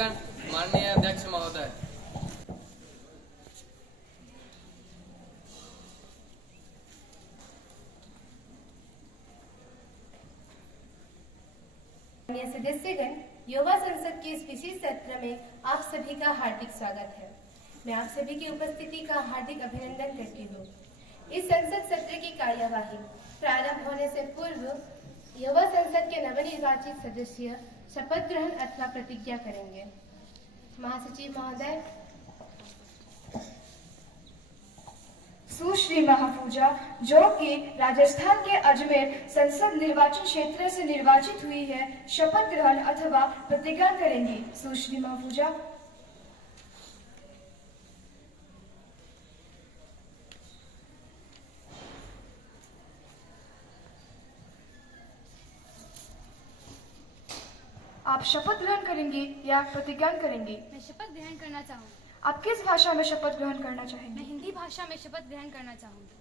सदस्यगण, माननीय अध्यक्ष महोदय, सदस्यगण, युवा संसद के इस विशेष सत्र में आप सभी का हार्दिक स्वागत है। मैं आप सभी की उपस्थिति का हार्दिक अभिनंदन करती हूँ। इस संसद सत्र की कार्यवाही प्रारंभ होने से पूर्व युवा संसद के नवनिर्वाचित सदस्य शपथ ग्रहण अथवा प्रतिज्ञा करेंगे। महासचिव महोदय। सुश्री महापूजा, जो कि राजस्थान के अजमेर संसद निर्वाचन क्षेत्र से निर्वाचित हुई है, शपथ ग्रहण अथवा प्रतिज्ञा करेंगी। सुश्री महापूजा। आप शपथ ग्रहण करेंगी या प्रतिज्ञा करेंगी? मैं शपथ ग्रहण करना चाहूँगी। आप किस भाषा में शपथ ग्रहण करना चाहेंगे? मैं हिंदी भाषा में शपथ ग्रहण करना चाहूँगी।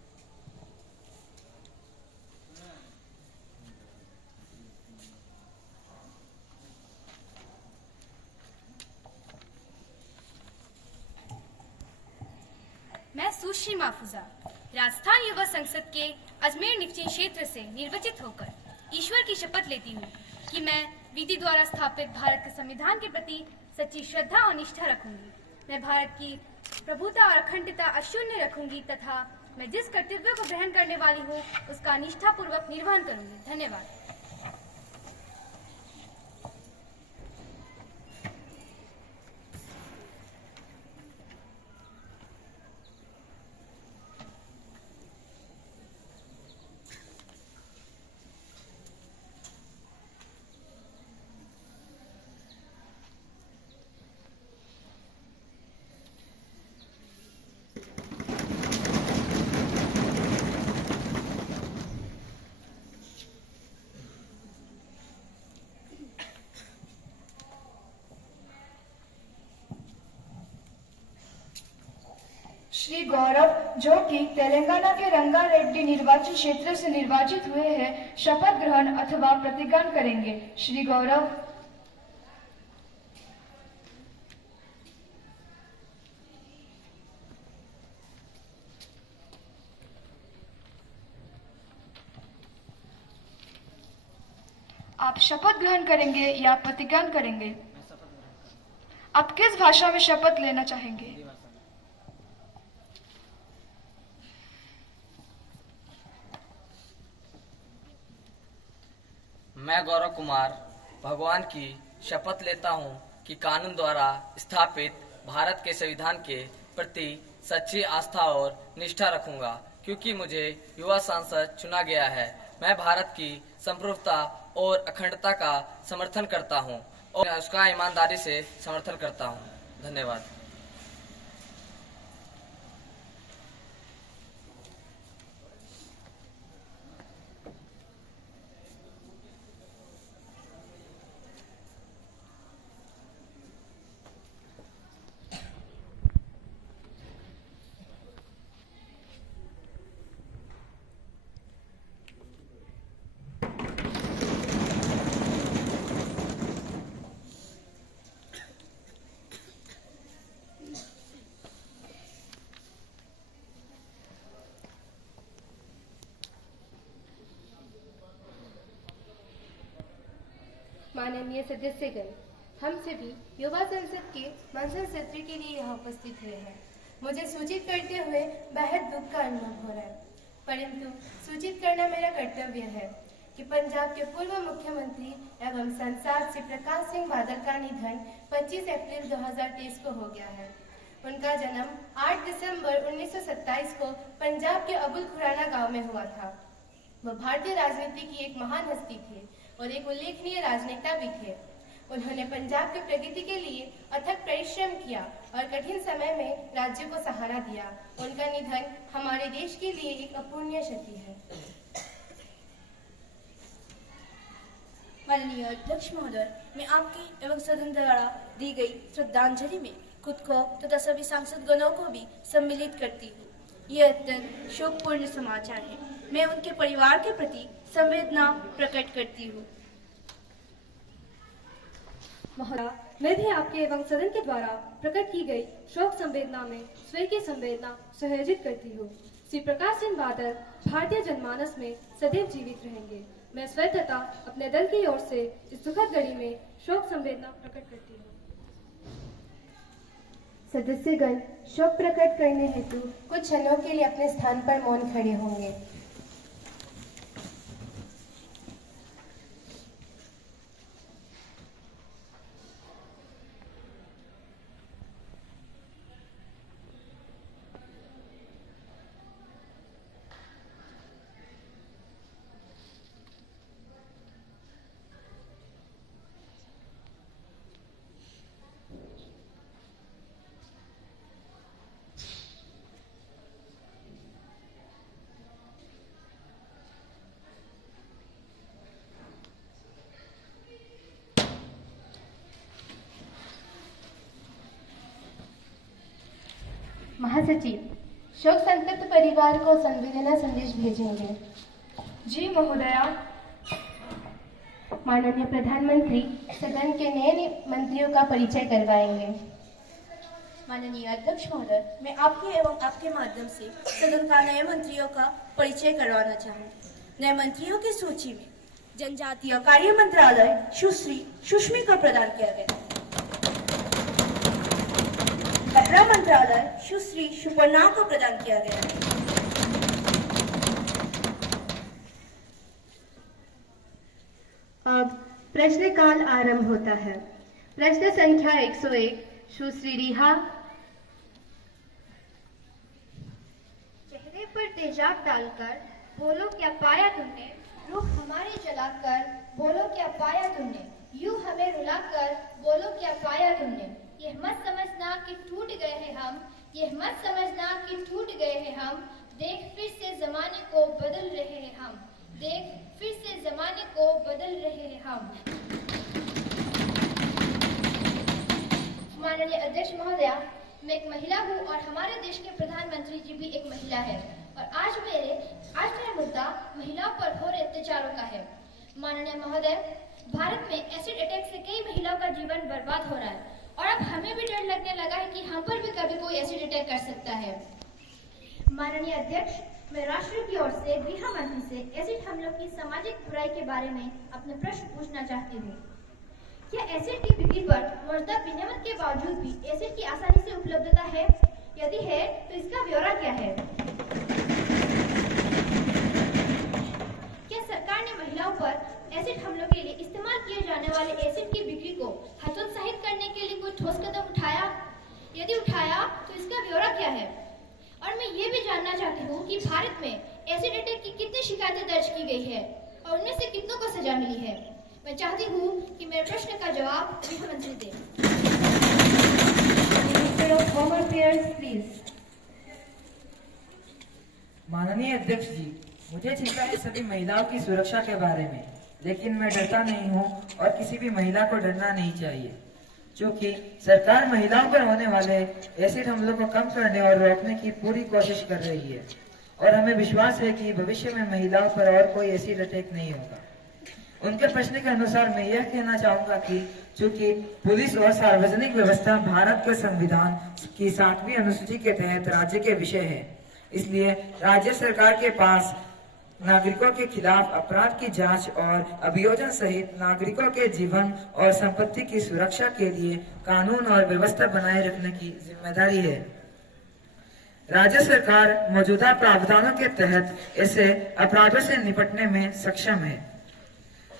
मैं सुश्री महफूजा, राजस्थान युवा संसद के अजमेर निश्चित क्षेत्र से निर्वाचित होकर ईश्वर की शपथ लेती हूँ कि मैं विधि द्वारा स्थापित भारत के संविधान के प्रति सच्ची श्रद्धा और निष्ठा रखूंगी। मैं भारत की प्रभुता और अखंडता अक्षुण्ण रखूंगी तथा मैं जिस कर्तव्य को ग्रहण करने वाली हूँ उसका निष्ठापूर्वक निर्वहन करूंगी। धन्यवाद। श्री गौरव, जो कि तेलंगाना के रंगारेड्डी निर्वाचन क्षेत्र से निर्वाचित हुए हैं, शपथ ग्रहण अथवा प्रतिज्ञा करेंगे। श्री गौरव। आप शपथ ग्रहण करेंगे या प्रतिज्ञा करेंगे? आप किस भाषा में शपथ लेना चाहेंगे? मैं गौरव कुमार भगवान की शपथ लेता हूँ कि कानून द्वारा स्थापित भारत के संविधान के प्रति सच्ची आस्था और निष्ठा रखूंगा, क्योंकि मुझे युवा सांसद चुना गया है। मैं भारत की संप्रभुता और अखंडता का समर्थन करता हूँ और उसका ईमानदारी से समर्थन करता हूँ। धन्यवाद। माननीय सदस्यगण, हम सभी युवा संसद के मंथन सत्र के लिए यहाँ उपस्थित हुए हैं। मुझे सूचित करते हुए बेहद दुख का अनुभव हो रहा है, परंतु सूचित करना मेरा कर्तव्य है कि पंजाब के पूर्व मुख्यमंत्री एवं सांसद श्री प्रकाश सिंह बादल का निधन 25 अप्रैल 2023 को हो गया है। उनका जन्म 8 दिसंबर 1927 को पंजाब के अबुल खुराना गांव में हुआ था। वह भारतीय राजनीति की एक महान हस्ती थे और एक उल्लेखनीय राजनेता भी थे। उन्होंने पंजाब की प्रगति के लिए अथक परिश्रम किया और कठिन समय में राज्य को सहारा दिया। उनका निधन हमारे देश के लिए एक अपूर्णीय क्षति है। माननीय अध्यक्ष महोदय, मैं आपकी एवं सदन द्वारा दी गई श्रद्धांजलि में खुद को तथा सभी सांसद गणों को भी सम्मिलित करती हूँ। ये अत्यंत शोकपूर्ण समाचार है। मैं उनके परिवार के प्रति संवेदना प्रकट करती हूँ। महोदया, मैं भी आपके एवं सदन के द्वारा प्रकट की गई शोक संवेदना में स्वयं की संवेदना सहयोजित करती हूँ। श्री प्रकाश सिंह बादल भारतीय जनमानस में सदैव जीवित रहेंगे। मैं स्वयं तथा अपने दल की ओर से इस दुखद घड़ी में शोक संवेदना प्रकट करती हूँ। सदस्यगण शोक प्रकट करने हेतु कुछ क्षणों के लिए अपने स्थान पर मौन खड़े होंगे। महासचिव शोक संतप्त परिवार को संवेदना संदेश भेजेंगे। जी महोदया। माननीय प्रधानमंत्री सदन के नए मंत्रियों का परिचय करवाएंगे। माननीय अध्यक्ष महोदय, मैं आपके एवं आपके माध्यम से सदन का नए मंत्रियों का परिचय करवाना चाहूँगी। नए मंत्रियों की सूची में जनजातीय कार्य मंत्रालय सुश्री सुष्मी को प्रदान किया गया। कपड़ा मंत्रालय सुश्री सुपर्णा को प्रदान किया गया। अब प्रश्नकाल आरंभ होता है। प्रश्न संख्या 101 सुश्री रिहा। चेहरे पर तेजाब डालकर बोलो क्या पाया तुमने, रूह हमारी जलाकर बोलो क्या पाया तुमने, यूं हमें रुलाकर बोलो क्या पाया तुमने। यह मत समझना कि टूट गए हैं हम, यह मत समझना कि टूट गए हैं हम, देख फिर से जमाने को बदल रहे हैं हम, देख फिर से जमाने को बदल रहे हैं हम। माननीय अध्यक्ष महोदया, मैं एक महिला हूँ और हमारे देश के प्रधानमंत्री जी भी एक महिला है और आज मेरा मुद्दा महिलाओं पर हो रहे अत्याचारों का है। माननीय महोदय, भारत में एसिड अटैक से कई महिलाओं का जीवन बर्बाद हो रहा है और अब हमें भी डर लगने लगा है कि हम पर भी कभी कोई एसिड अटैक कर सकता है। माननीय अध्यक्ष, मैं राष्ट्र की ओर से गृह मंत्री से एसिड हमलों की सामाजिक बुराई के बारे में अपने प्रश्न पूछना चाहती हूँ। क्या एसिड की बिक्री पर मौजूदा विनियमन के बावजूद भी एसिड की आसानी से उपलब्धता है? यदि है तो इसका ब्यौरा क्या है? क्या सरकार ने महिलाओं पर एसिड हमलों के लिए इस्तेमाल किए जाने वाले एसिड की बिक्री को हतोत्साहित करने के लिए कोई ठोस कदम उठाया? यदि उठाया तो इसका ब्यौरा क्या है? और मैं ये भी जानना चाहती हूँ कि भारत में एसिड अटैक की कितनी शिकायतें दर्ज की गई है और उनमें से कितनों को सजा मिली है। मैं चाहती हूँ कि मेरे प्रश्न का जवाब गृह मंत्री दें। Minister of home affairs please. माननीय अध्यक्ष जी, मुझे चिंता है सभी महिलाओं की सुरक्षा के बारे में, लेकिन मैं डरता नहीं हूँ और किसी भी महिला को डरना नहीं चाहिए, क्योंकि सरकार महिलाओं पर होने वाले एसिड हमलों को कम करने और रोकने की पूरी कोशिश कर रही है और हमें विश्वास है कि भविष्य में महिलाओं पर और कोई एसिड अटैक नहीं होगा। उनके प्रश्न के अनुसार मैं यह कहना चाहूंगा कि चूंकि पुलिस और सार्वजनिक व्यवस्था भारत के संविधान की 7वीं अनुसूची के तहत राज्य के विषय है, इसलिए राज्य सरकार के पास नागरिकों के खिलाफ अपराध की जांच और अभियोजन सहित नागरिकों के जीवन और संपत्ति की सुरक्षा के लिए कानून और व्यवस्था बनाए रखने की जिम्मेदारी है। राज्य सरकार मौजूदा प्रावधानों के तहत ऐसे अपराधों से निपटने में सक्षम है।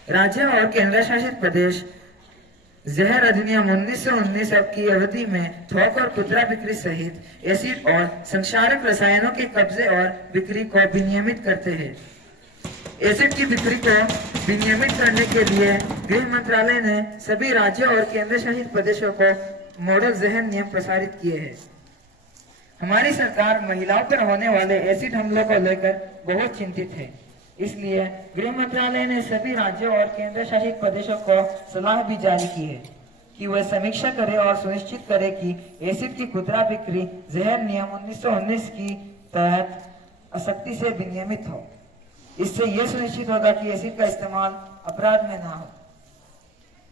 राज्य और केंद्र शासित प्रदेश जहर अधिनियम 1919 की अवधि में थोक और खुदरा बिक्री सहित एसिड और संक्षारक रसायनों के कब्जे और बिक्री को विनियमित करते हैं। एसिड की बिक्री को विनियमित करने के लिए गृह मंत्रालय ने सभी राज्यों और केंद्र शासित प्रदेशों को मॉडल जहर नियम प्रसारित किए हैं। हमारी सरकार महिलाओं पर होने वाले एसिड हमलों को लेकर बहुत चिंतित है, इसलिए गृह मंत्रालय ने सभी राज्यों और केंद्र शासित प्रदेशों को सलाह भी जारी की है कि वह समीक्षा करे और सुनिश्चित करे कि एसिड की खुदरा बिक्री जहर नियम 1919 की तहत सख्ती से विनियमित हो। इससे यह सुनिश्चित होगा कि एसिड का इस्तेमाल अपराध में ना हो।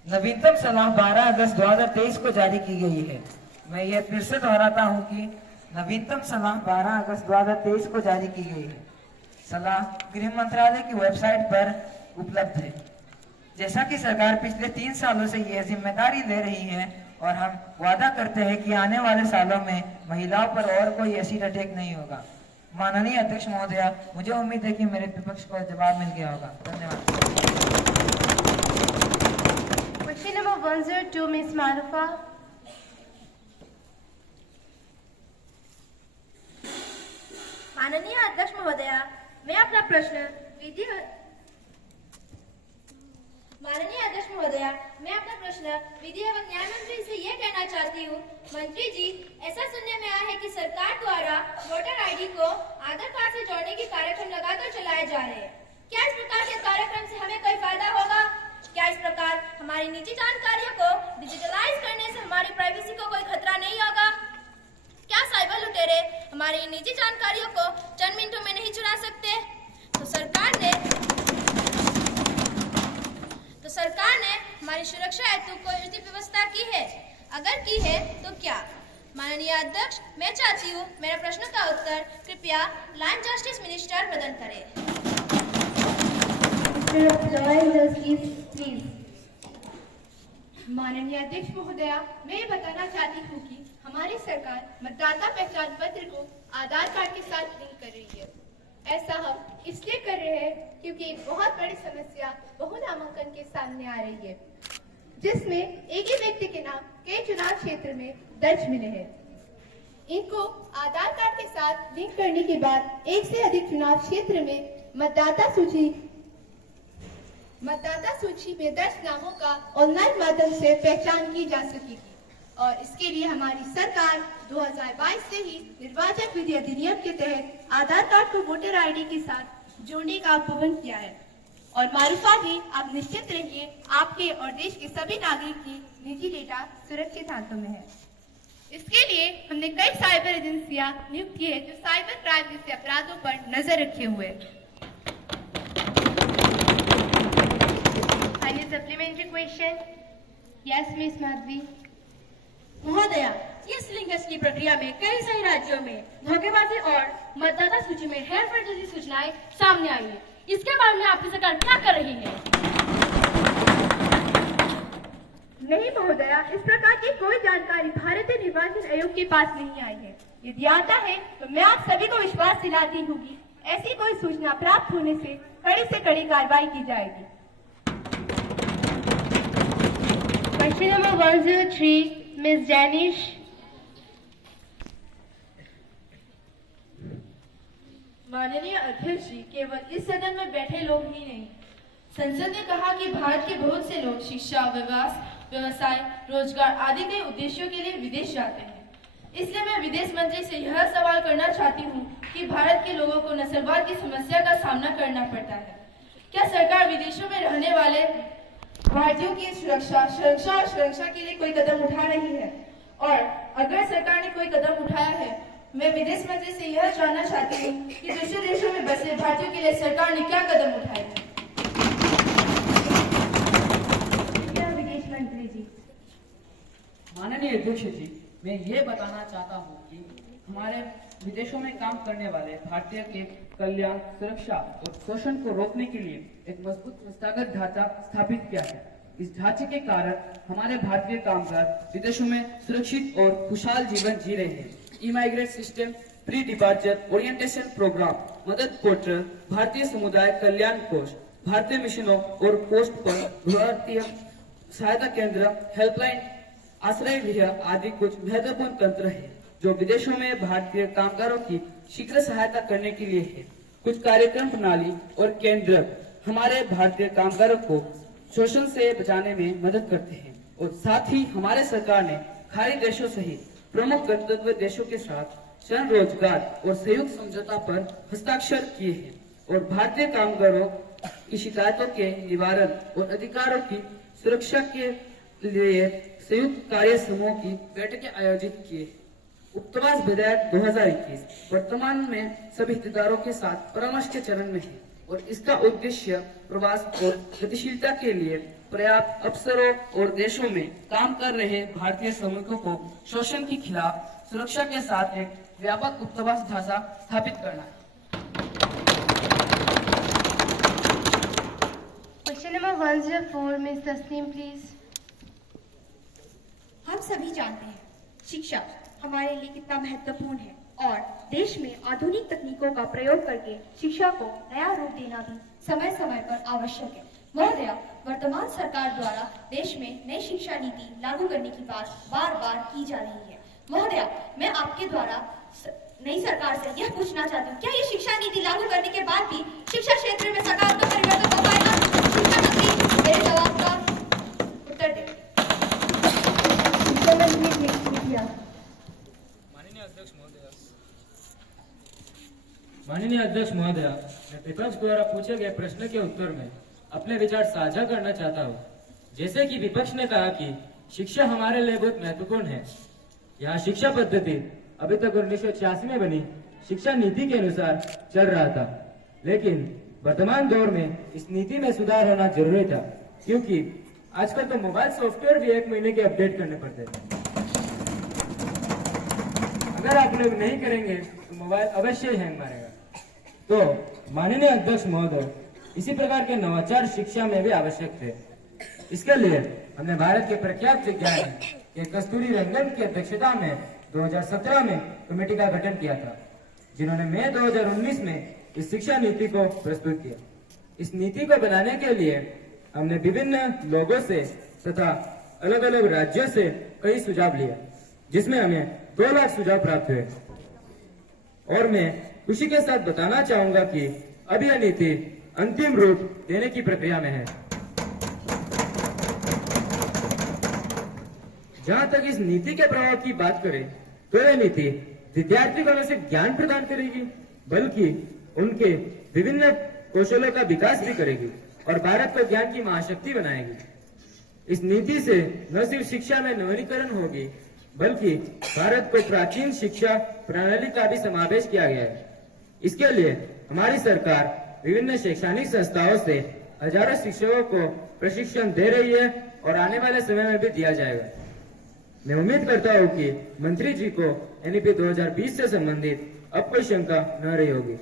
नवीनतम सलाह 12 अगस्त 2023 को जारी की गई है। मैं यह फिर से दोहराता हूँ कि नवीनतम सलाह 12 अगस्त 2023 को जारी की गई है। सलाह गृह मंत्रालय की वेबसाइट पर उपलब्ध है। जैसा कि सरकार पिछले 3 सालों से यह जिम्मेदारी ले रही है और हम वादा करते हैं कि आने वाले सालों में महिलाओं पर और कोई एसिड अटैक नहीं होगा। माननीय अध्यक्ष महोदया, मुझे उम्मीद है कि मेरे विपक्ष को जवाब मिल गया होगा। धन्यवाद। Question number 102, Ms. Marufa. माननीय अध्यक्ष महोदया, मैं अपना प्रश्न विधि एवं न्याय मंत्री से ये कहना चाहती हूँ। मंत्री जी, ऐसा सुनने में आया है कि सरकार द्वारा वोटर आईडी को आधार कार्ड से जोड़ने के कार्यक्रम लगातार चलाए जा रहे हैं। क्या इस प्रकार के कार्यक्रम से हमें कोई फायदा होगा? क्या इस प्रकार हमारी निजी जानकारियों को डिजिटलाइज करने से हमारी प्राइवेसी को कोई खतरा नहीं होगा? क्या साइबर लुटेरे हमारी निजी जानकारियों को चंद मिनटों में नहीं चुरा सकते? तो सरकार ने हमारी सुरक्षा हेतु कोई उचित व्यवस्था की है? अगर की है तो क्या? माननीय अध्यक्ष, मैं चाहती हूँ मेरे प्रश्न का उत्तर कृपया लैंड जस्टिस मिनिस्टर प्रदान करें। माननीय अध्यक्ष महोदया, मैं ये बताना चाहती हूँ कि हमारी सरकार मतदाता पहचान पत्र को आधार कार्ड के साथ लिंक कर रही है। ऐसा हम इसलिए कर रहे हैं क्योंकि एक बहुत बड़ी समस्या बहु नामांकन के सामने आ रही है, जिसमें एक ही व्यक्ति के नाम कई चुनाव क्षेत्र में दर्ज मिले हैं। इनको आधार कार्ड के साथ लिंक करने के बाद एक से अधिक चुनाव क्षेत्र में मतदाता सूची में दर्ज नामों का ऑनलाइन माध्यम से पहचान की जा सकेगी और इसके लिए हमारी सरकार 2022 से ही निर्वाचन विधि अधिनियम के तहत आधार कार्ड को वोटर आईडी के साथ जोड़ने का प्रबंध किया है। और मारूफा जी, आप निश्चित रहिए, आपके और देश के सभी नागरिक की निजी डेटा सुरक्षित हाथों में है। इसके लिए हमने कई साइबर एजेंसियां नियुक्त की है जो साइबर क्राइम जैसे अपराधों पर नजर रखे हुए। Supplementary question. Yes miss Madhavi. महोदया, इस लिंकेज की प्रक्रिया में कई सारे राज्यों में धोखेबाजी और मतदाता सूची में हेरफेर जैसी सूचनाएं सामने आई है। इसके बारे में आपकी सरकार क्या कर रही है? नहीं महोदया, इस प्रकार की कोई जानकारी भारतीय निर्वाचन आयोग के पास नहीं आई है। यदि आता है तो मैं आप सभी को विश्वास दिलाती हूँ कि ऐसी कोई सूचना प्राप्त होने से कड़ी कार्रवाई की जाएगी। Question number 103, miss Jainish. माननीय अध्यक्ष जी, केवल इस सदन में बैठे लोग ही नहीं, संसद ने कहा कि भारत के बहुत से लोग शिक्षा, व्यवसाय, रोजगार आदि के उद्देश्यों के लिए विदेश जाते हैं। इसलिए मैं विदेश मंत्री से यह सवाल करना चाहती हूँ कि भारत के लोगों को नस्लवाद की समस्या का सामना करना पड़ता है। क्या सरकार विदेशों में रहने वाले भारतीयों की सुरक्षा के लिए कोई कदम उठा रही है? और अगर सरकार ने कोई कदम उठाया है, मैं विदेश मंत्री से यह जानना चाहती हूँ कि दूसरे देशों में बसे भारतीयों के लिए सरकार ने क्या कदम उठाए हैं? विदेश मंत्री जी। माननीय अध्यक्ष जी, मैं ये बताना चाहता हूँ कि हमारे विदेशों में काम करने वाले भारतीय के कल्याण, सुरक्षा और शोषण को रोकने के लिए एक मजबूत संस्थागत ढांचा स्थापित किया है। इस ढांचे के कारण हमारे भारतीय कामगार विदेशों में सुरक्षित और खुशहाल जीवन जी रहे हैं। Emigrate system, pre departure orientation program, MADAD portal, भारतीय समुदाय कल्याण कोष, भारतीय मिशनों और पोस्ट पर भारतीय सहायता केंद्र, हेल्पलाइन, आश्रय गृह आदि कुछ महत्वपूर्ण तंत्र है जो विदेशों में भारतीय कामगारों की शीघ्र सहायता करने के लिए है। कुछ कार्यक्रम प्रणाली और केंद्र हमारे भारतीय कामगारों को शोषण से बचाने में मदद करते हैं और साथ ही हमारे सरकार ने खाड़ी देशों सहित प्रमुख गंतव्य देशों के साथ श्रम, रोजगार और सहयोग समझौता पर हस्ताक्षर किए हैं और भारतीय कामगारों की शिकायतों के निवारण और अधिकारों की सुरक्षा के लिए संयुक्त कार्य समूह की बैठकें आयोजित किए। उपतवास विधेयक 2021 वर्तमान में सभी हितधारकों के साथ परामर्श के चरण में है। और इसका उद्देश्य प्रवास और गतिशीलता के लिए पर्याप्त अवसरों और देशों में काम कर रहे भारतीय श्रमिकों को शोषण के खिलाफ सुरक्षा के साथ एक व्यापक उपवास ढांचा स्थापित करना है। Question number 104, Miss Tasneem please. हम सभी जानते हैं शिक्षा हमारे लिए कितना महत्वपूर्ण है और देश में आधुनिक तकनीकों का प्रयोग करके शिक्षा को नया रूप देना भी समय समय पर आवश्यक है। महोदया, वर्तमान सरकार द्वारा देश में नई शिक्षा नीति लागू करने की बात बार बार की जा रही है। महोदया, मैं आपके द्वारा नई सरकार से यह पूछना चाहती हूँ, क्या ये शिक्षा नीति लागू करने के बाद भी शिक्षा क्षेत्र में सकारात्मक परिवर्तन हो पाएगा? शिक्षा मंत्री मेरे जवाब का उत्तर दें। माननीय अध्यक्ष महोदया, मैं विपक्ष द्वारा पूछे गए प्रश्न के उत्तर में अपने विचार साझा करना चाहता हूँ। जैसे कि विपक्ष ने कहा कि शिक्षा हमारे लिए बहुत महत्वपूर्ण है। यहाँ शिक्षा पद्धति अभी तक 1986 में बनी शिक्षा नीति के अनुसार चल रहा था, लेकिन वर्तमान दौर में इस नीति में सुधार होना जरूरी था, क्योंकि आजकल तो मोबाइल सॉफ्टवेयर भी 1 महीने के अपडेट करने पड़ते हैं। अगर आप लोग नहीं करेंगे तो मोबाइल अवश्य ही हैंग मारेगा। तो माननीय अध्यक्ष महोदय, इसी प्रकार के नवाचार शिक्षा में भी आवश्यक थे। इसके लिए हमने भारत के प्रख्यात वैज्ञानिक के कस्तूरी रंगन की अध्यक्षता में 2017 में कमेटी का गठन किया था, जिन्होंने मई 2019 में इस शिक्षा नीति को प्रस्तुत किया। इस नीति को बनाने के लिए हमने विभिन्न लोगों से तथा अलग अलग राज्यों से कई सुझाव लिए, जिसमें हमें 2 लाख सुझाव प्राप्त हुए। और मैं खुशी के साथ बताना चाहूंगा कि अब यह नीति अंतिम रूप देने की प्रक्रिया में है। जहां तक इस नीति के प्रभाव की बात करें तो यह नीति विद्यार्थी को न सिर्फ ज्ञान प्रदान करेगी, बल्कि उनके विभिन्न कौशलों का विकास भी करेगी और भारत को ज्ञान की महाशक्ति बनाएगी। इस नीति से न सिर्फ शिक्षा में नवीनीकरण होगी, बल्कि भारत को प्राचीन शिक्षा प्रणाली का भी समावेश किया गया है। इसके लिए हमारी सरकार विभिन्न शैक्षणिक संस्थाओं से हजारों शिक्षकों को प्रशिक्षण दे रही है और आने वाले समय में भी दिया जाएगा। मैं उम्मीद करता हूँ कि मंत्री जी को एनईपी 2020 से संबंधित अब कोई शंका न रही होगी।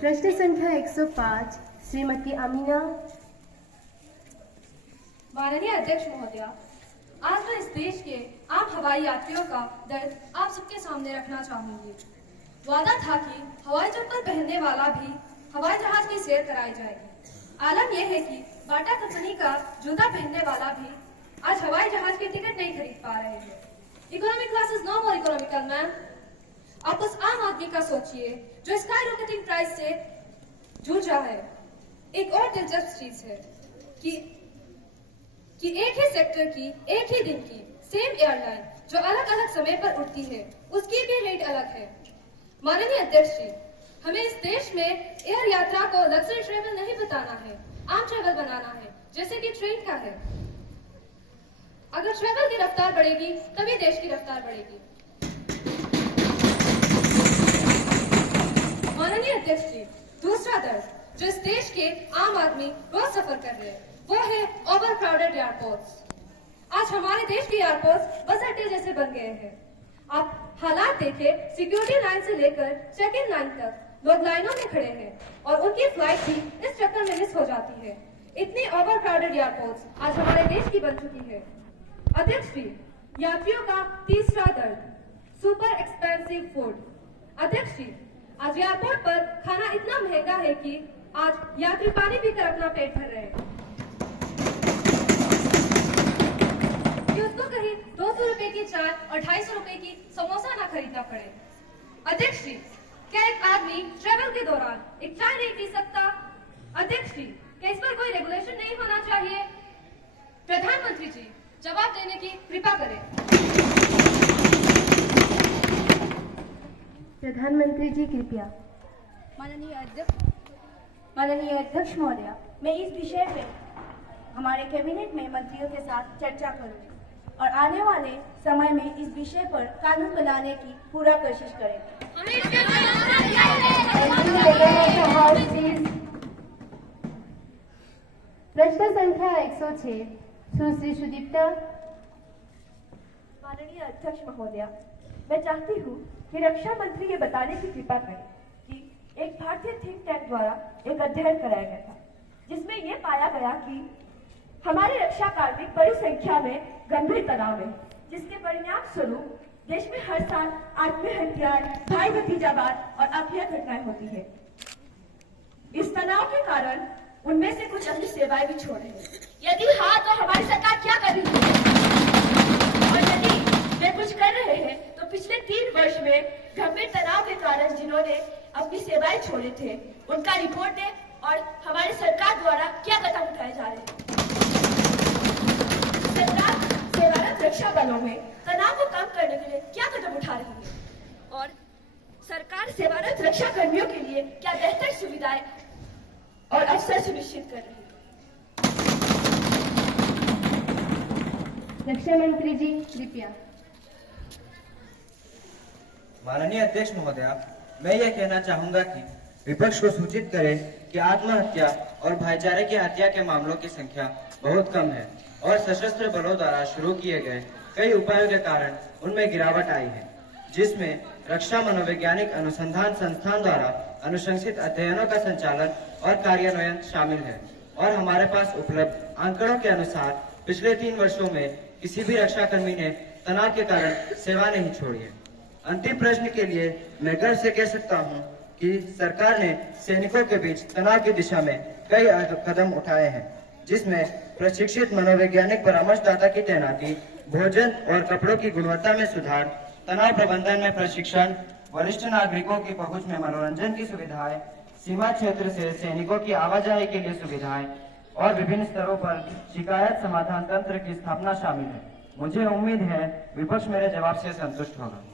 प्रश्न संख्या 105, श्रीमती अमीना। माननीय अध्यक्ष महोदया, आज मैं इस देश के आम हवाई यात्रियों का दर्द आप सबके सामने रखना चाहूंगी। वादा था कि हवाई चप्पल पहनने वाला भी हवाई जहाज की सैर कराई जाएगी। आलम यह है कि बाटा कंपनी का जूता पहनने वाला भी आज हवाई जहाज के टिकट नहीं खरीद पा रहे हैं। Economic class is no more economical ma'am. आप उस आम आदमी का सोचिए जो स्काई रॉकेटिंग प्राइस से जूझ रहा है। एक और दिलचस्प चीज है कि एक ही सेक्टर की एक ही दिन की सेम एयरलाइन जो अलग अलग समय पर उड़ती है, उसकी भी रेट अलग है। माननीय अध्यक्ष जी, हमें इस देश में एयर यात्रा को लग्जरी ट्रेवल नहीं बताना है, आम ट्रेवल बनाना है, जैसे कि ट्रेन का है। अगर ट्रेवल की रफ्तार बढ़ेगी तभी देश की रफ्तार बढ़ेगी। माननीय अध्यक्ष जी, दूसरा दर्द जो इस देश के आम आदमी रोज सफर कर रहे हैं वो है ओवर क्राउडेड एयरपोर्ट्स। आज हमारे देश के एयरपोर्ट्स बस अड्डे जैसे बन गए हैं। आप हालात देखें, सिक्योरिटी लाइन से लेकर चेक इन लाइन तक लोग लाइनों में खड़े हैं और उनकी फ्लाइट भी इस चक्कर में मिस हो जाती है। इतनी ओवर क्राउडेड एयरपोर्ट्स आज हमारे देश की बन चुकी है। अध्यक्ष जी, यात्रियों का तीसरा दर्द, सुपर एक्सपेंसिव फूड। अध्यक्ष जी, आज एयरपोर्ट पर खाना इतना महंगा है कि आज यात्री पानी पीकर अपना पेट भर रहे हैं कि उसको कहीं 200 रुपए की चाय और 250 रुपए की समोसा ना खरीदना पड़े। अध्यक्ष जी, क्या एक आदमी ट्रेवल के दौरान एक चाय नहीं पी सकता? अध्यक्ष जी, क्या इस पर कोई रेगुलेशन नहीं होना चाहिए? प्रधानमंत्री जी, जवाब देने की कृपा करें। प्रधानमंत्री जी कृपया। माननीय अध्यक्ष महोदया, मैं इस विषय पे हमारे कैबिनेट में मंत्रियों के साथ चर्चा करूंगी और आने वाले समय में इस विषय पर कानून बनाने की पूरा कोशिश करेंगे। प्रश्न संख्या 106 सुश्री सुदीप्ता। माननीय अध्यक्ष महोदया, मैं चाहती हूँ कि रक्षा मंत्री ये बताने की कृपा करें कि एक भारतीय थिंक टैंक द्वारा एक अध्ययन कराया गया था जिसमें ये पाया गया कि हमारे रक्षा कार्मिक बड़ी संख्या में गंभीर तनाव में, जिसके परिणाम स्वरूप देश में हर साल आत्महत्या, भाई भतीजावाद और अप्रिय घटनाएं होती है। इस तनाव के कारण उनमें से कुछ अपनी सेवाएं भी छोड़ रहे हैं। यदि हाँ, तो हमारी सरकार क्या कर रही है? और यदि वे कुछ कर रहे हैं तो पिछले 3 वर्ष में गंभीर तनाव के कारण जिन्होंने अपनी सेवाएं छोड़े थे उनका रिपोर्ट दें और हमारी सरकार द्वारा क्या कदम उठाए जा रहे हैं। सरकार सेवारत रक्षा बलों में तनाव को कम करने के लिए क्या कदम उठा रही है और सरकार सेवारत रक्षा कर्मियों के लिए क्या बेहतर सुविधाएं और अवसर सुनिश्चित कर रही है। रक्षा मंत्री जी कृपया। माननीय अध्यक्ष महोदया, मैं यह कहना चाहूंगा कि विपक्ष को सूचित करें कि आत्महत्या और भाईचारे की हत्या के मामलों की संख्या बहुत कम है और सशस्त्र बलों द्वारा शुरू किए गए कई उपायों के कारण उनमें गिरावट आई है, जिसमें रक्षा मनोवैज्ञानिक अनुसंधान संस्थान द्वारा अनुशंसित अध्ययनों का संचालन और कार्यान्वयन शामिल है। और हमारे पास उपलब्ध आंकड़ों के अनुसार पिछले 3 वर्षों में किसी भी रक्षाकर्मी ने तनाव के कारण सेवा नहीं छोड़ी है। अंतिम प्रश्न के लिए मैं गर्व से कह सकता हूं कि सरकार ने सैनिकों के बीच तनाव की दिशा में कई कदम उठाए हैं, जिसमें प्रशिक्षित मनोवैज्ञानिक परामर्शदाता की तैनाती, भोजन और कपड़ों की गुणवत्ता में सुधार, तनाव प्रबंधन में प्रशिक्षण, वरिष्ठ नागरिकों की पहुंच में मनोरंजन की सुविधाएं, सीमा क्षेत्र से सैनिकों की आवाजाही के लिए सुविधाएं और विभिन्न स्तरों पर शिकायत समाधान तंत्र की स्थापना शामिल है। मुझे उम्मीद है विपक्ष मेरे जवाब से संतुष्ट होगा।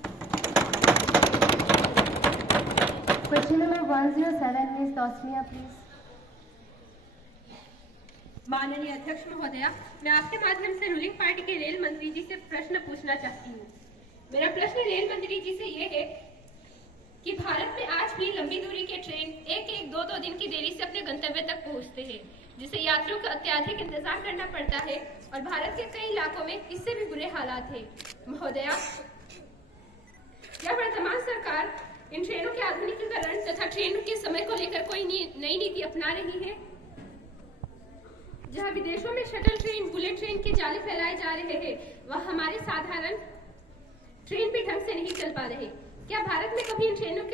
क्वेश्चन नंबर 107 मिस तौस्मिया प्लीज। माननीय अध्यक्ष महोदया, मैं आपके माध्यम से रूलिंग पार्टी के रेल मंत्री जी से प्रश्न पूछना चाहती हूँ। मेरा प्रश्न रेल मंत्री जी से ये है कि भारत में आज भी लंबी दूरी के ट्रेन 1-2 दिन की देरी से अपने गंतव्य तक पहुँचते हैं, जिससे यात्रियों को अत्यधिक इंतजार करना पड़ता है और भारत के कई इलाकों में इससे भी बुरे हालात हैं। महोदया, क्या वर्तमान सरकार इन ट्रेनों के आधुनिकीकरण तथा ट्रेनों के समय को लेकर कोई नई नीति अपना रही है? जहां विदेशों में शटल ट्रेन, बुलेट ट्रेन के जाले फैलाए जा रहे हैं, वह हमारे साधारण ट्रेन भी ढंग से नहीं चल पा रहे। क्या भारत में कभी इन ट्रेनों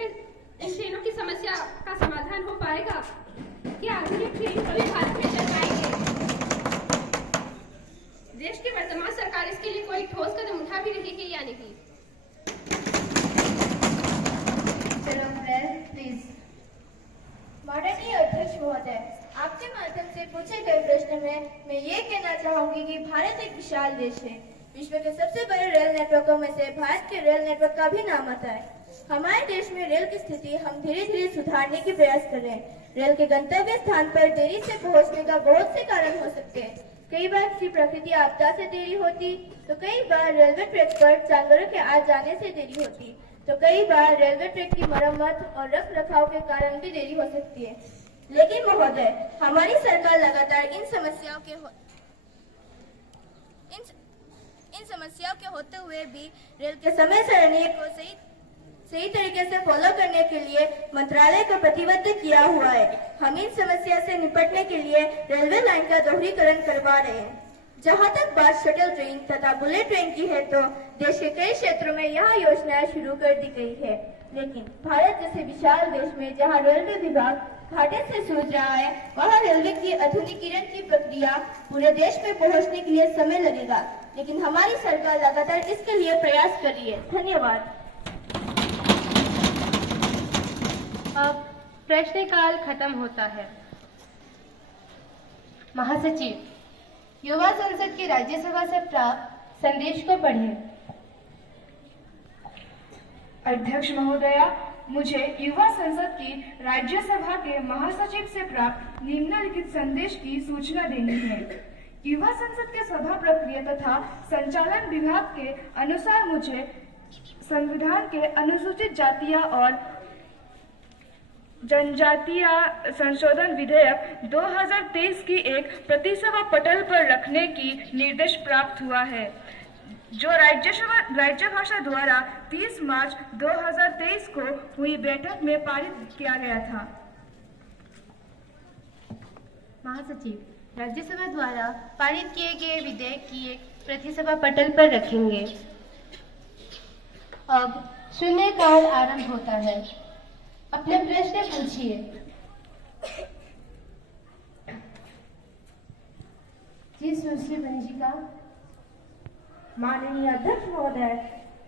की समस्या का समाधान हो पाएगा? क्या आधुनिक ट्रेन कभी भारत में चल पाएंगे? देश की वर्तमान सरकार इसके लिए कोई ठोस कदम उठा भी रही है या नहीं? प्लीज। माननीय अध्यक्ष महोदय, आपके माध्यम से पूछे गए प्रश्न में मैं ये कहना चाहूंगी कि भारत एक विशाल देश है। विश्व के सबसे बड़े रेल नेटवर्कों में से भारत के रेल नेटवर्क का भी नाम आता है। हमारे देश में रेल की स्थिति हम धीरे धीरे सुधारने की प्रयास कर रहे हैं। रेल के गंतव्य स्थान पर देरी से पहुंचने का बहुत से कारण हो सकते हैं। कई बार किसी प्राकृतिक आपदा से देरी होती, तो कई बार रेलवे ट्रैक पर जानवरों के आ जाने से देरी होती, तो कई बार रेलवे ट्रैक की मरम्मत और रख रखाव के कारण भी देरी हो सकती है। लेकिन महोदय, हमारी सरकार लगातार इन समस्याओं के होते हुए भी रेल के समय सारणी को सही तरीके से फॉलो करने के लिए मंत्रालय को प्रतिबद्ध किया हुआ है। हम इन समस्या से निपटने के लिए रेलवे लाइन का दोहरीकरण करवा रहे हैं। जहां तक बात शटल ट्रेन तथा बुलेट ट्रेन की है, तो देश के कई क्षेत्रों में यह योजनाएं शुरू कर दी गई है। लेकिन भारत जैसे विशाल देश में जहां रेलवे विभाग घाटे से जूझ रहा है, वहां रेलवे की आधुनिकीकरण की प्रक्रिया पूरे देश में पहुंचने के लिए समय लगेगा। लेकिन हमारी सरकार लगातार इसके लिए प्रयास कर रही है। धन्यवाद। अब प्रश्नकाल खत्म होता है। महासचिव, युवा संसद की राज्यसभा से प्राप्त संदेश को पढ़ें। अध्यक्ष महोदया, मुझे युवा संसद की राज्यसभा के महासचिव से प्राप्त निम्नलिखित संदेश की सूचना देनी है। युवा संसद के सभा प्रक्रिया तथा संचालन विभाग के अनुसार मुझे संविधान के अनुसूचित जातियां और जनजातीय संशोधन विधेयक 2023 की एक प्रतिसभा पटल पर रखने की निर्देश प्राप्त हुआ है, जो राज्य भाषा द्वारा 30 मार्च 2023 को हुई बैठक में पारित किया गया था। महासचिव, राज्यसभा द्वारा पारित किए गए विधेयक की एक प्रतिसभा पटल पर रखेंगे। अब शून्यकाल आरंभ होता है। अपने प्रश्न पूछिए। जी सुश्री बनिजिका। माननीय अध्यक्ष महोदय,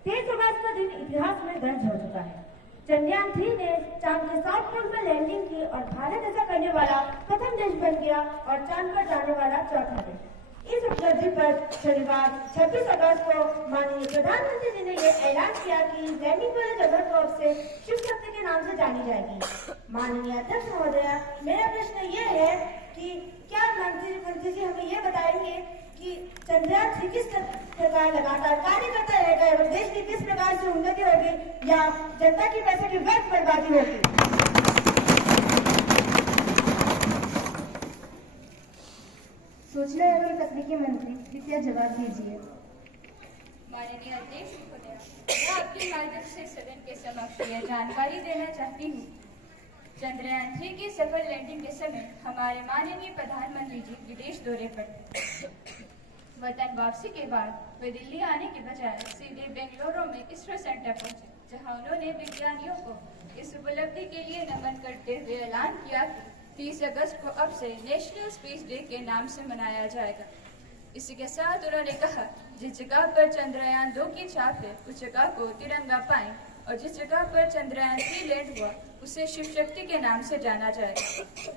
23 अगस्त का दिन इतिहास में दर्ज हो चुका है। चंद्रयान 3 ने चांद के साउथ पोल पर लैंडिंग की और भारत ऐसा करने वाला प्रथम देश बन गया और चांद पर जाने वाला चौथा देश। इस उपलब्धि पर शनिवार 26 अगस्त को माननीय प्रधानमंत्री जी ने यह ऐलान किया कि लैंडिंग वाले जगह को अब से शिव शक्ति के नाम से जानी जाएगी। माननीय अध्यक्ष महोदय, मेरा प्रश्न ये है कि क्या मंत्री जी हमें ये बताएंगे कि चंद्रयान 3 किस प्रकार लगातार कार्य करता रहेगा एवं देश की किस प्रकार से उन्नति होगी या जनता के पैसे की व्यर्थ बर्बादी होगी? सूचना एवं तकनीकी मंत्री कृपया जवाब दीजिए। माननीय अध्यक्ष महोदय, मैं आपके माध्यम से सदन के समक्ष यह जानकारी देना चाहती हूँ। चंद्रयान 3 की सफल लैंडिंग के समय हमारे माननीय प्रधानमंत्री जी विदेश दौरे पर थे। वतन वापसी के बाद वे दिल्ली आने के बजाय सीधे बेंगलुरु में इसरो सेंटर पहुंचे, जहां उन्होंने विज्ञानियों को इस उपलब्धि के लिए नमन करते हुए ऐलान किया कि 30 अगस्त को अब से नेशनल स्पेस डे के नाम से मनाया जाएगा। इसी के साथ उन्होंने कहा, जिस जगह पर चंद्रयान 2 की छाप है उस जगह को तिरंगा पाएं और जिस जगह पर चंद्रयान 3 लैंड हुआ उसे शिव शक्ति के नाम से जाना जाएगा।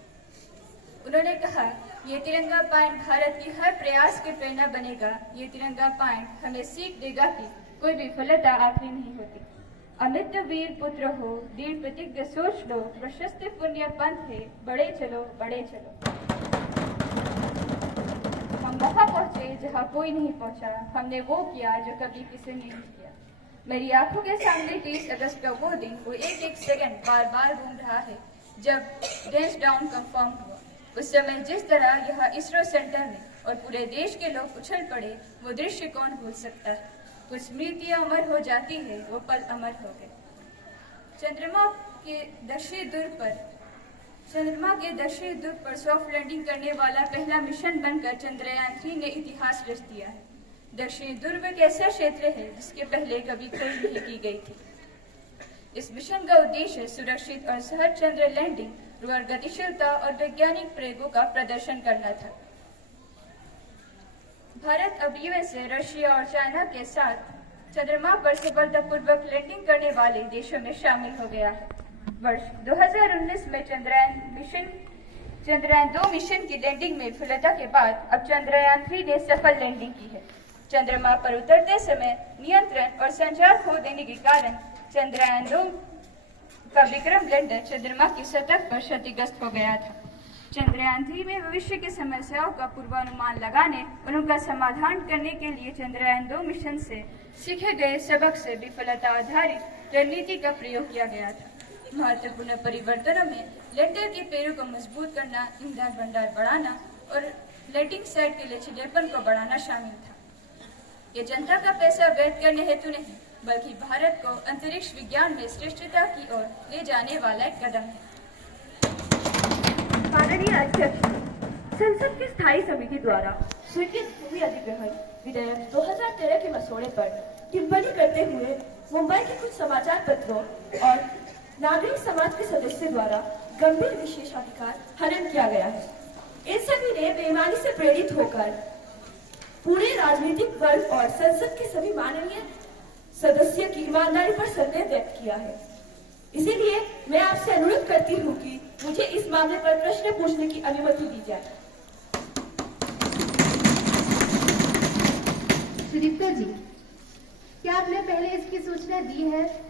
उन्होंने कहा, ये तिरंगा पॉइंट भारत की हर प्रयास की प्रेरणा बनेगा। ये तिरंगा पॉइंट हमें सीख देगा कि कोई विफलता आखिरी नहीं होती। अमित वीर पुत्र हो, दृढ़ प्रतिज्ञ सोच लो, प्रशस्त पुण्य पंथ है, बड़े चलो बड़े चलो। हम वहां पहुंचे जहां कोई नहीं पहुंचा। हमने वो किया जो कभी किसी ने नहीं किया। मेरी आंखों के सामने 30 अगस्त का वो दिन, वो एक सेकंड बार बार घूम रहा है जब डेंस डाउन कंफर्म हुआ। उस समय जिस तरह यह इसरो सेंटर में और पूरे देश के लोग उछल पड़े, वो दृश्य कौन भूल सकता है। कुछ स्मृतियां अमर हो जाती है, वो पल अमर हो गए। चंद्रमा के दक्षिणी ध्रुव पर सॉफ्ट लैंडिंग करने वाला पहला मिशन बनकर चंद्रयान 3 ने इतिहास रच दिया है। दक्षिणी ध्रुव एक ऐसा क्षेत्र है जिसके पहले कभी खोज नहीं की गई थी। इस मिशन का उद्देश्य सुरक्षित और सहज चंद्र लैंडिंग, रोवर गतिशीलता और वैज्ञानिक प्रयोगों का प्रदर्शन करना था। भारत अब यूएसए, रशिया और चाइना के साथ चंद्रमा पर सफलतापूर्वक लैंडिंग करने वाले देशों में शामिल हो गया है। वर्ष 2019 में चंद्रयान 2 मिशन की लैंडिंग में विफलता के बाद अब चंद्रयान 3 ने सफल लैंडिंग की है। चंद्रमा पर उतरते समय नियंत्रण और संचार खो देने के कारण चंद्रयान 2 का विक्रम लैंडर चंद्रमा की सतह पर क्षतिग्रस्त हो गया था। चंद्रयान 3 में भविष्य की समस्याओं का पूर्वानुमान लगाने और उनका समाधान करने के लिए चंद्रयान 2 मिशन से सीखे गए सबक से विफलता आधारित रणनीति का प्रयोग किया गया था। महत्वपूर्ण परिवर्तनों में लैंडर के पैरों को मजबूत करना, ईंधन भंडार बढ़ाना और लैंडिंग साइट के लचीलेपन को बढ़ाना शामिल था। ये जनता का पैसा व्यर्थ करने हेतु नहीं, बल्कि भारत को अंतरिक्ष विज्ञान में श्रेष्ठता की ओर ले जाने वाला एक कदम है। माननीय अध्यक्ष, संसद की स्थायी समिति द्वारा स्वीकृत भूमि अधिग्रहण विधेयक 2013 के मसौदे पर टिप्पणी करते हुए मुंबई के कुछ समाचार पत्रों और नागरिक समाज के सदस्यों द्वारा गंभीर विशेषाधिकार हनन किया गया है। इन सभी ने बेईमानी से प्रेरित होकर पूरे राजनीतिक वर्ग और संसद के सभी माननीय सदस्य की ईमानदारी पर संदेह व्यक्त किया है। इसीलिए मैं आपसे अनुरोध करती हूँ कि मुझे इस मामले पर प्रश्न पूछने की अनुमति दी जाए। सुदीप्ता जी, क्या आपने पहले इसकी सूचना दी है?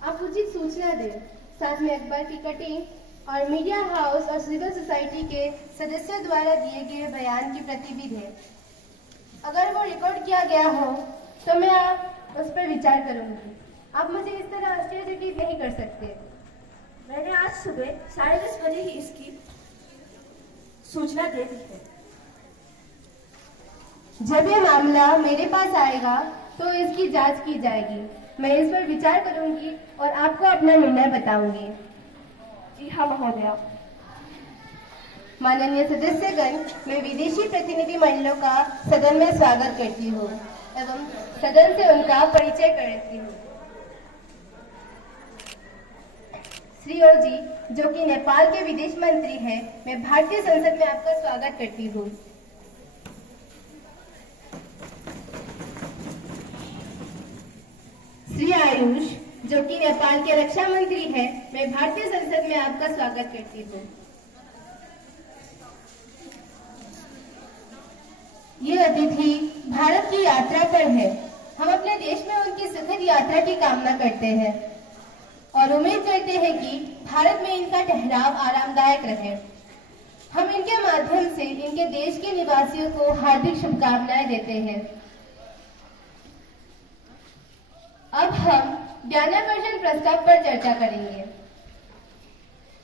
आप उचित सूचना दें। साथ में अखबार की कटिंग और मीडिया हाउस और सिविल सोसाइटी के सदस्यों द्वारा दिए गए बयान की प्रति भी दें। अगर वो रिकॉर्ड किया गया हो तो मैं उस पर विचार करूंगी। आप मुझे इस तरह आश्चर्यचकित नहीं कर सकते। मैंने आज सुबह 10:30 बजे ही इसकी सूचना दे दी है। जब ये मामला मेरे पास आएगा तो इसकी जांच की जाएगी। मैं इस पर विचार करूंगी और आपको अपना निर्णय बताऊंगी। जी हाँ महोदया। माननीय सदस्यगण, मैं विदेशी प्रतिनिधि मंडलों का सदन में स्वागत करती हूँ एवं सदन से उनका परिचय कराती हूँ। श्री ओजी, जो कि नेपाल के विदेश मंत्री हैं, मैं भारतीय संसद में आपका स्वागत करती हूँ। श्री आयुष, जो कि नेपाल के रक्षा मंत्री हैं, मैं भारतीय संसद में आपका स्वागत करती हूँ। ये अतिथि भारत की यात्रा पर है। हम अपने देश में उनकी सुखद यात्रा की कामना करते हैं और उम्मीद करते हैं कि भारत में इनका ठहराव आरामदायक रहे। हम इनके माध्यम से इनके देश के निवासियों को हार्दिक शुभकामनाएं देते हैं। अब हम ध्यानाकर्षण प्रस्ताव पर चर्चा करेंगे।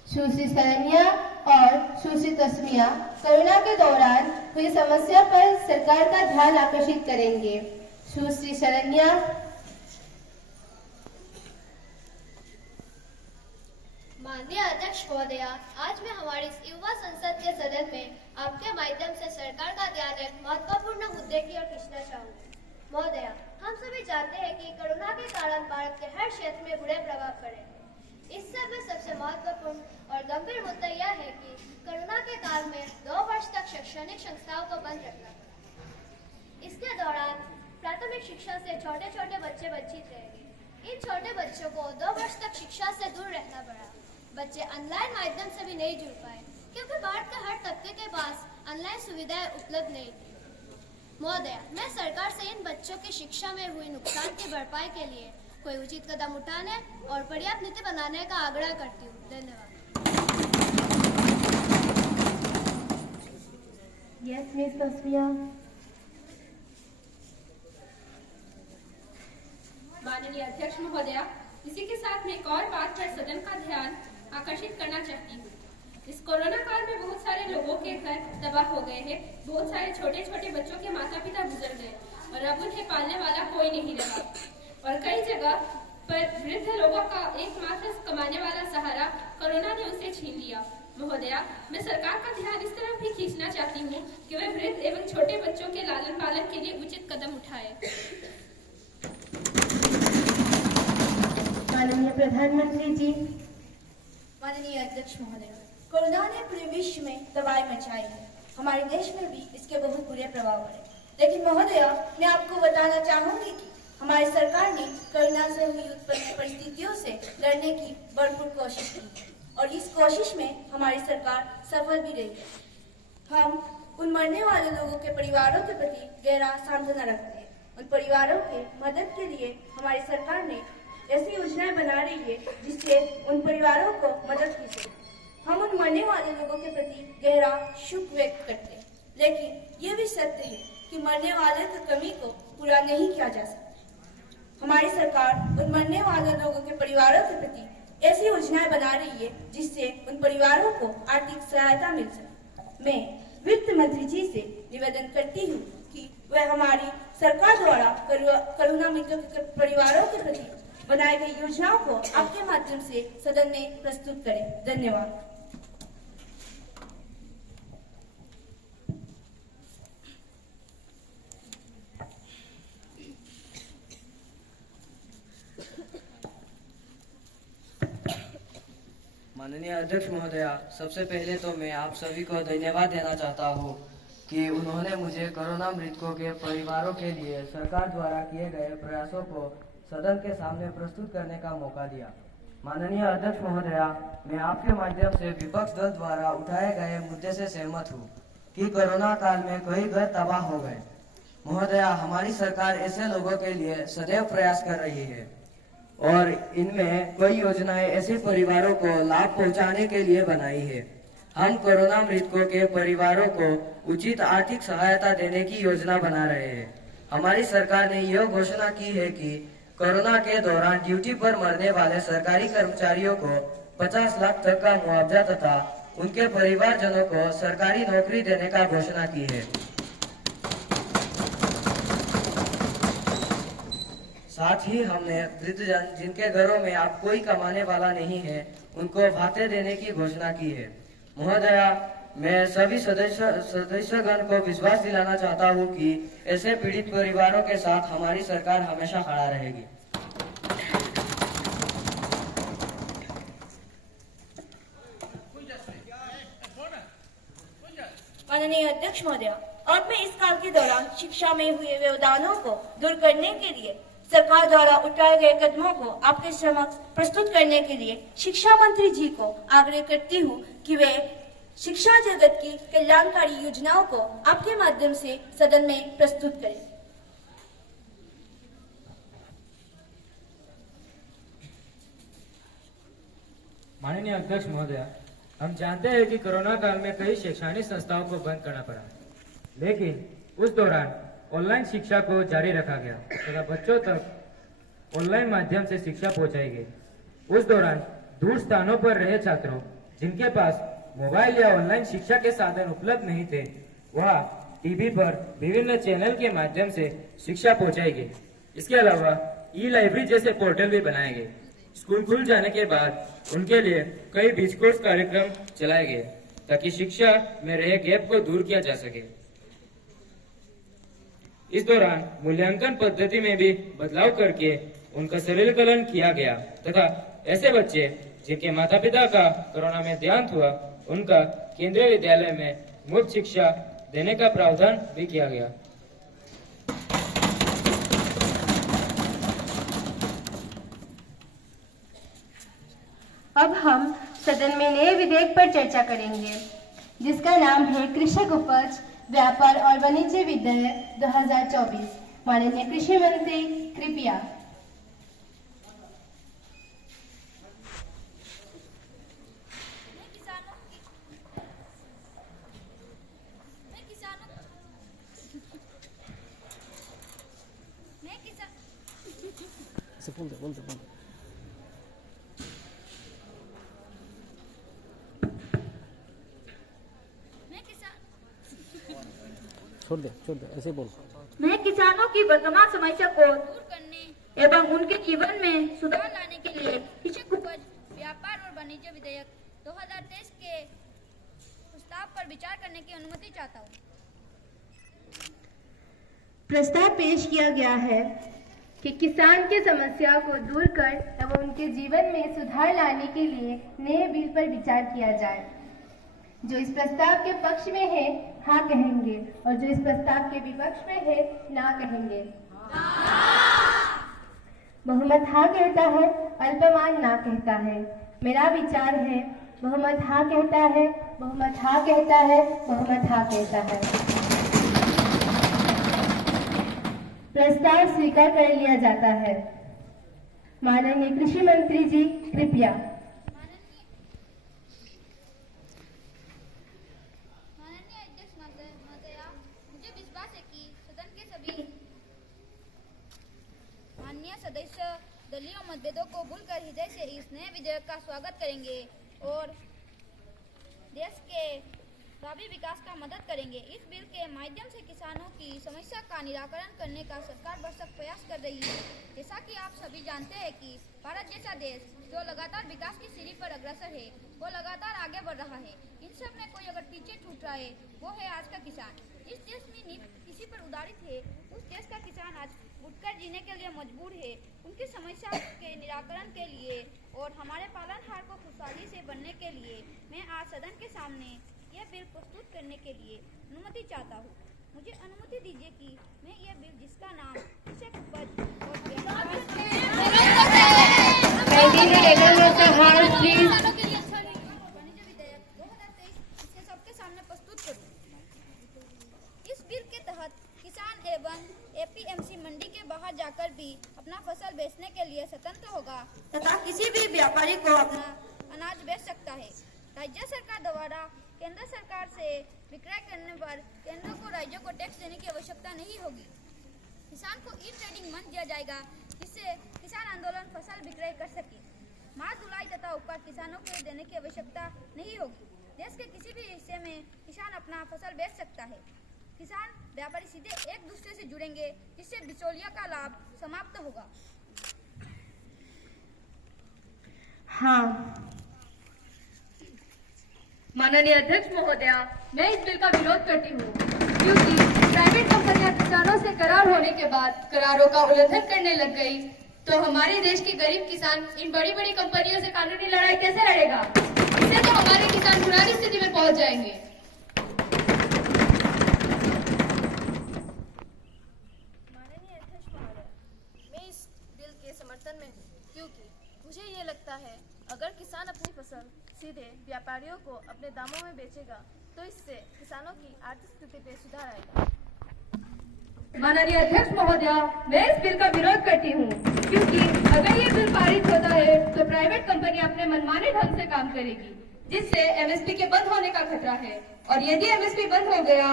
सुश्री शरण्या और सुश्री तस्मिया कोरोना के दौरान हुई समस्या पर सरकार का ध्यान आकर्षित करेंगे। सुश्री शरण्या। माननीय अध्यक्ष महोदया, आज मैं हमारी इस युवा संसद के सदन में आपके माध्यम से सरकार का ध्यान एक महत्वपूर्ण मुद्दे की ओर खींचना चाहूंगी। महोदया, हम सभी जानते हैं कि कोरोना के कारण भारत के हर क्षेत्र में बुरे प्रभाव पड़े। इस सब में सबसे महत्वपूर्ण और गंभीर मुद्दा यह है कि कोरोना के काल में 2 वर्ष तक शैक्षणिक संस्थाओं को बंद रखना पड़ा। इसके दौरान प्राथमिक शिक्षा से छोटे छोटे बच्चे वंचित रहे। इन छोटे बच्चों को 2 वर्ष तक शिक्षा से दूर रहना पड़ा। बच्चे ऑनलाइन माध्यम से भी नहीं जुड़ पाए क्योंकि भारत के हर तबके के पास ऑनलाइन सुविधाएं उपलब्ध नहीं थी। महोदया, मैं सरकार से इन बच्चों की शिक्षा में हुई नुकसान की भरपाई के लिए कोई उचित कदम उठाने और पर्याप्त नीति बनाने का आग्रह करती हूँ। धन्यवाद। Yes miss Tasmiya. माननीय अध्यक्ष महोदया, इसी के साथ मैं एक और बात पर सदन का ध्यान आकर्षित करना चाहती हूँ। इस कोरोना काल में बहुत सारे लोगों के घर तबाह हो गए हैं। बहुत सारे छोटे छोटे बच्चों के माता पिता गुजर गए और अब उन्हें पालने वाला कोई नहीं रहा और कई जगह पर वृद्ध लोगों का एकमात्र कमाने वाला सहारा कोरोना ने उसे छीन लिया। महोदया, मैं सरकार का ध्यान इस तरफ भी खींचना चाहती हूँ कि वे वृद्ध एवं छोटे बच्चों के लालन पालन के लिए उचित कदम उठाए। माननीय प्रधानमंत्री जी। माननीय अध्यक्ष महोदय, कोरोना ने पूरे विश्व में तबाही मचाई है। हमारे देश में भी इसके बहुत बुरे प्रभाव पड़े। लेकिन महोदया, मैं आपको बताना चाहूंगी कि हमारी सरकार ने कोरोना से हुई उत्पन्न परिस्थितियों से लड़ने की भरपूर कोशिश की और इस कोशिश में हमारी सरकार सफल भी रही है। हम उन मरने वाले लोगों के परिवारों के प्रति गहरा सांत्वना रखते हैं। उन परिवारों के मदद के लिए हमारी सरकार ने ऐसी योजनाएं बना रही है जिससे उन परिवारों को मदद की सके। हम उन मरने वाले लोगों के प्रति गहरा शोक व्यक्त करते हैं, लेकिन ये भी सत्य है कि मरने वाले की कमी को पूरा नहीं किया जा सकता। हमारी सरकार उन मरने वाले लोगों के परिवारों के प्रति ऐसी योजनाएं बना रही है जिससे उन परिवारों को आर्थिक सहायता मिल सके। मैं वित्त मंत्री जी से निवेदन करती हूँ कि वह हमारी सरकार द्वारा कोरोना मृतकों के परिवारों के प्रति बनाई गई योजनाओं को आपके माध्यम से सदन में प्रस्तुत करें। धन्यवाद। माननीय अध्यक्ष महोदया, सबसे पहले तो मैं आप सभी को धन्यवाद देना चाहता हूँ कि उन्होंने मुझे कोरोना मृतकों के परिवारों के लिए सरकार द्वारा किए गए प्रयासों को सदन के सामने प्रस्तुत करने का मौका दिया। माननीय अध्यक्ष महोदया, मैं आपके माध्यम से विपक्ष दल द्वारा उठाए गए मुद्दे से सहमत हूँ कि कोरोना काल में कई घर तबाह हो गए। महोदया, हमारी सरकार ऐसे लोगों के लिए सदैव प्रयास कर रही है और इनमें कई योजनाएं ऐसे परिवारों को लाभ पहुंचाने के लिए बनाई है। हम कोरोना मृतकों के परिवारों को उचित आर्थिक सहायता देने की योजना बना रहे हैं। हमारी सरकार ने यह घोषणा की है कि कोरोना के दौरान ड्यूटी पर मरने वाले सरकारी कर्मचारियों को 50 लाख तक का मुआवजा तथा उनके परिवारजनों को सरकारी नौकरी देने का घोषणा की है। साथ ही हमने वृद्धजन जिनके घरों में अब कोई कमाने वाला नहीं है उनको भाते देने की घोषणा की है। महोदया, मैं सभी सदस्यगण को विश्वास दिलाना चाहता हूं कि ऐसे पीड़ित परिवारों के साथ हमारी सरकार हमेशा खड़ा रहेगी। माननीय अध्यक्ष महोदय, अब मैं इस काल के दौरान शिक्षा में हुए व्यवधानों को दूर करने के लिए सरकार द्वारा उठाए गए कदमों को आपके समक्ष प्रस्तुत करने के लिए शिक्षा मंत्री जी को आग्रह करती हूँ कि वे शिक्षा जगत की कल्याणकारी योजनाओं को आपके माध्यम से सदन में प्रस्तुत करें। माननीय अध्यक्ष महोदय, हम जानते हैं कि कोरोना काल में कई शैक्षणिक संस्थाओं को बंद करना पड़ा, लेकिन उस दौरान ऑनलाइन शिक्षा को जारी रखा गया तथा बच्चों तक ऑनलाइन माध्यम से शिक्षा पहुंचाई गई। उस दौरान दूर स्थानों पर रहे छात्रों जिनके पास मोबाइल या ऑनलाइन शिक्षा के साधन उपलब्ध नहीं थे, वह टीवी पर विभिन्न चैनल के माध्यम से शिक्षा पहुंचाई गई। इसके अलावा ई-लाइब्रेरी जैसे पोर्टल भी बनाए गए। स्कूल खुल जाने के बाद उनके लिए कई बीच कोर्स कार्यक्रम चलाए गए ताकि शिक्षा में रहे गैप को दूर किया जा सके। इस दौरान मूल्यांकन पद्धति में भी बदलाव करके उनका सरलीकरण किया गया तथा ऐसे बच्चे जिनके माता पिता का कोरोना में देहांत हुआ उनका केंद्रीय विद्यालय में मुफ्त शिक्षा देने का प्रावधान भी किया गया। अब हम सदन में नए विधेयक पर चर्चा करेंगे जिसका नाम है कृषक उपज व्यापार और वाणिज्य विधेयक 2024। माननीय कृषि मंत्री कृपया। छोड़ दे ऐसे बोल। मैं किसानों की वर्तमान समस्या को दूर करने एवं उनके जीवन में सुधार लाने के लिए कृषक उपज व्यापार और वाणिज्य विधेयक 2023 के प्रस्ताव पर विचार करने की अनुमति चाहता हूँ। प्रस्ताव पेश किया गया है कि किसान की समस्या को दूर कर एवं उनके जीवन में सुधार लाने के लिए नए बिल पर विचार किया जाए। जो इस प्रस्ताव के पक्ष में है हाँ कहेंगे और जो इस प्रस्ताव के विपक्ष में है ना कहेंगे। बहुमत हाँ कहता है, अल्पमान ना कहता है। मेरा विचार है बहुमत हाँ कहता है, बहुमत हाँ कहता है, बहुमत हाँ कहता है। प्रस्ताव स्वीकार कर लिया जाता है। माननीय कृषि मंत्री जी कृपया। सदस्य दलीय मतभेदों को भूलकर हृदय से इस नए विधेयक का स्वागत करेंगे और देश के भावी विकास का मदद करेंगे। इस बिल के माध्यम से किसानों की समस्या का निराकरण करने का सरकार भरसक प्रयास कर रही है। जैसा कि आप सभी जानते हैं कि भारत जैसा देश जो लगातार विकास की सीढ़ी पर अग्रसर है, वो लगातार आगे बढ़ रहा है। इन सब में कोई अगर पीछे छूट रहा है वो है आज का किसान। इस देश में नींव किसी पर उदारित है, उस देश का किसान आज उठकर जीने के लिए मजबूर है। उनकी समस्या के निराकरण के लिए और हमारे पालनहार को खुशहाली से बनने के लिए मैं आज सदन के सामने यह बिल प्रस्तुत करने के लिए अनुमति चाहता हूँ। मुझे अनुमति दीजिए कि मैं यह बिल जिसका नाम कृषक उपज और व्यापार वाणिज्य विधेयक 2023 इसे सबके सामने प्रस्तुत करूँ। इस बिल के तहत किसान एवं एपीएमसी मंडी के बाहर जाकर भी अपना फसल बेचने के लिए स्वतंत्र होगा तथा किसी भी व्यापारी को अपना अनाज बेच सकता है। राज्य सरकार द्वारा केंद्र सरकार से विक्रय करने पर केंद्र को राज्यों को टैक्स देने की आवश्यकता नहीं होगी। किसान को ई ट्रेडिंग मंच दिया जाएगा जिससे किसान आंदोलन फसल विक्रय कर सके। माल ढुलाई तथा उपकर किसानों को देने की आवश्यकता नहीं होगी। देश के किसी भी हिस्से में किसान अपना फसल बेच सकता है। किसान व्यापारी सीधे एक दूसरे से जुड़ेंगे जिससे बिचौलिया का लाभ समाप्त होगा। हाँ माननीय अध्यक्ष महोदया, मैं इस बिल का विरोध करती हूँ क्योंकि प्राइवेट कंपनियां किसानों से करार होने के बाद करारों का उल्लंघन करने लग गई तो हमारे देश के गरीब किसान इन बड़ी बड़ी कंपनियों से कानूनी लड़ाई कैसे लड़ेगा? इससे तो हमारे किसान बुरी स्थिति में पहुंच जाएंगे। माननीय अध्यक्ष महोदय, मैं इस बिल के समर्थन में हूँ क्योंकि मुझे ये लगता है अगर किसान अपनी फसल सीधे व्यापारियों को अपने दामों में बेचेगा तो इससे किसानों की आर्थिक स्थिति में सुधार आएगा। माननीय अध्यक्ष महोदया, मैं इस बिल का विरोध करती हूँ क्योंकि अगर ये बिल पारित होता है तो प्राइवेट कंपनी अपने मनमाने ढंग से काम करेगी जिससे एमएसपी के बंद होने का खतरा है और यदि एमएसपी बंद हो गया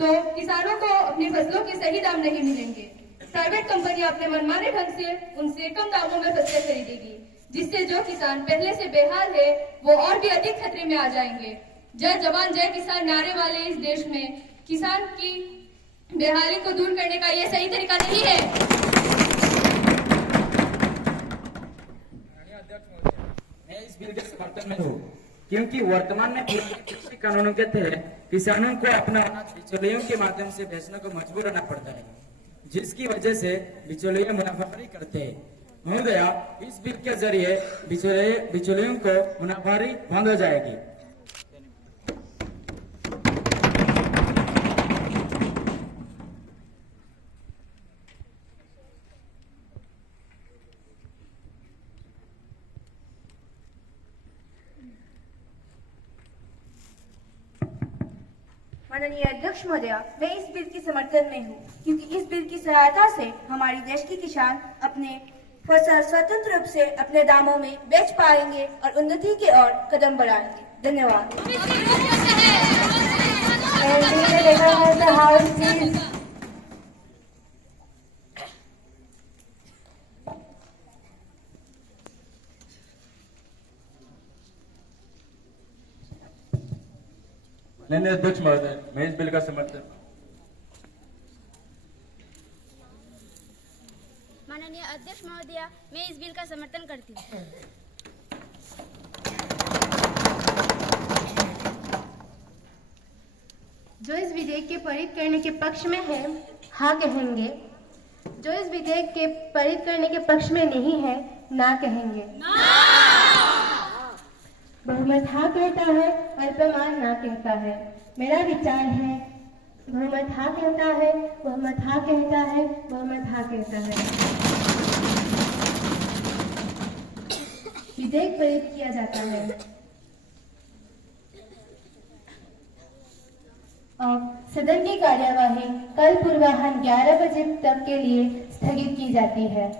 तो किसानों को अपनी फसलों के सही दाम नहीं मिलेंगे। प्राइवेट कंपनी अपने मनमाने ढंग से उनसे कम दामों में फसलें खरीदेगी जिससे जो किसान पहले से बेहाल है वो और भी अधिक खतरे में आ जाएंगे। जय जवान जय किसान नारे वाले इस देश में किसान की बेहाली को दूर करने का ये सही तरीका नहीं है। मैं इस बिल के समर्थन में हूँ क्योंकि वर्तमान में कृषि कानूनों के तहत किसानों को अपना अनाज बिचौलियों के माध्यम से बेचने को मजबूर होना पड़ता है जिसकी वजह से बिचौलिए मुनाफाखोरी करते हैं। महोदया, इस बिल के जरिए बिचौलियों को मुनाफाखोरी बंद हो जाएगी। माननीय अध्यक्ष महोदया, मैं इस बिल के समर्थन में हूँ क्योंकि इस बिल की सहायता से हमारे देश के किसान अपने फसल स्वतंत्र रूप से अपने दामों में बेच पाएंगे और उन्नति की ओर कदम बढ़ाएंगे। धन्यवाद। माननीय अध्यक्ष महोदय, मैं इस बिल का समर्थन। माननीय अध्यक्ष महोदया, मैं इस बिल का समर्थन करती हूँ। जो इस विधेयक के पारित करने के पक्ष में है हाँ कहेंगे, जो इस विधेयक के पारित करने के पक्ष में नहीं है ना कहेंगे। बहुमत हाँ कहता है, अल्पमान ना कहता है। मेरा विचार है बहुमत हाँ कहता है, बहुमत हाँ कहता है, बहुमत हाँ कहता है। विधेयक पारित किया जाता है। अब सदन की कार्यवाही कल पूर्वाह्न 11 बजे तक के लिए स्थगित की जाती है।